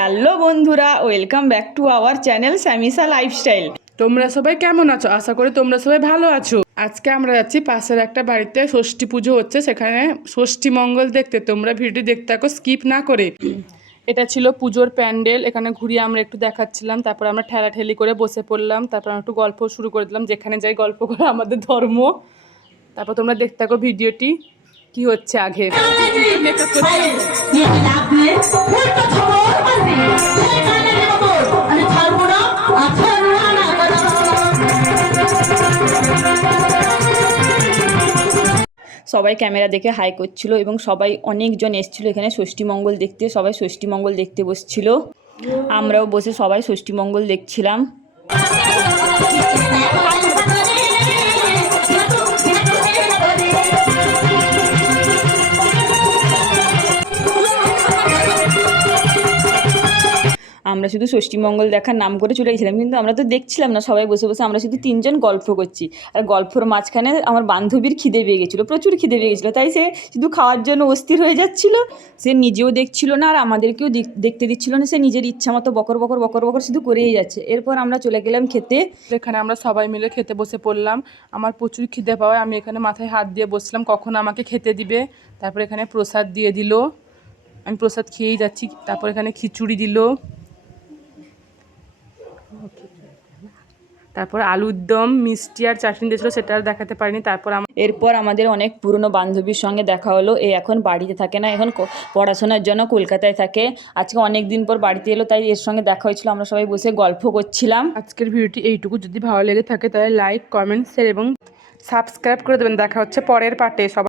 Hello বন্ধুরা, welcome back to our channel স্যামিসা lifestyle. তোমরা সবাই কেমন আছো? আশা করি তোমরা সবাই ভালো আছো। আজকে আমরা যাচ্ছি পাশের একটা বাড়িতে, ষষ্ঠী পুজো হচ্ছে, সেখানে ষষ্ঠী মঙ্গল দেখতে। তোমরা ভিডিও দেখতে থাকো স্কিপ না করে। এটা ছিল পুজোর প্যান্ডেল, এখানে ঘুরিয়ে আমরা একটু দেখাচ্ছিলাম, তারপর আমরা ঠেলাঠেলি করে বসে পড়লাম, তারপর আমরা একটু গল্প শুরু করে দিলাম, যেখানে যাই গল্প করা আমাদের ধর্ম। তারপর তোমরা দেখতে থাকো ভিডিওটি কি হচ্ছে আগে। সবাই ক্যামেরা দেখে হাই করছিল এবং সবাই অনেকজন এসেছিল এখানে ষষ্ঠী মঙ্গল দেখতে। সবাই ষষ্ঠী মঙ্গল দেখতে বসছিল, আমরাও বসে সবাই ষষ্ঠী মঙ্গল দেখছিলাম। আমরা শুধু ষষ্ঠীমঙ্গল দেখার নাম করে চলে গেছিলাম, কিন্তু আমরা তো দেখছিলাম না, সবাই বসে বসে আমরা শুধু তিনজন গল্প করছি। আর গল্পর মাঝখানে আমার বান্ধবীর খিদে পেয়ে গেছিলো, প্রচুর খিদে পেয়ে গেছিলো, তাই সে শুধু খাওয়ার জন্য অস্থির হয়ে যাচ্ছিল। সে নিজেও দেখছিল না আর আমাদেরকেও দেখতে দিচ্ছিল না, সে নিজের ইচ্ছা মতো বকর বকর বকর বকর শুধু করেই যাচ্ছে। এরপর আমরা চলে গেলাম খেতে। এখানে আমরা সবাই মিলে খেতে বসে পড়লাম। আমার প্রচুর খিদে পাওয়ায় আমি এখানে মাথায় হাত দিয়ে বসলাম, কখন আমাকে খেতে দিবে। তারপর এখানে প্রসাদ দিয়ে দিল, আমি প্রসাদ খেয়েই যাচ্ছি। তারপর এখানে খিচুড়ি দিল, তারপর আলুর দম, মিষ্টি আর চাটনি দিয়েছিল, সেটা আর দেখাতে পারিনি। এরপর আমাদের অনেক পুরনো বান্ধবীর সঙ্গে দেখা হলো। এ এখন বাড়িতে থাকে না, এখন পড়াশোনার জন্য কলকাতায় থাকে। আজকে অনেক দিন পর বাড়িতে এলো, তাই এর সঙ্গে দেখা হয়েছিল, আমরা সবাই বসে গল্প করছিলাম। আজকের ভিডিওটি এইটুকু। যদি ভালো লেগে থাকে তাহলে লাইক, কমেন্ট, শেয়ার এবং সাবস্ক্রাইব করে দেবেন। দেখা হচ্ছে পরের পার্টে। সবাই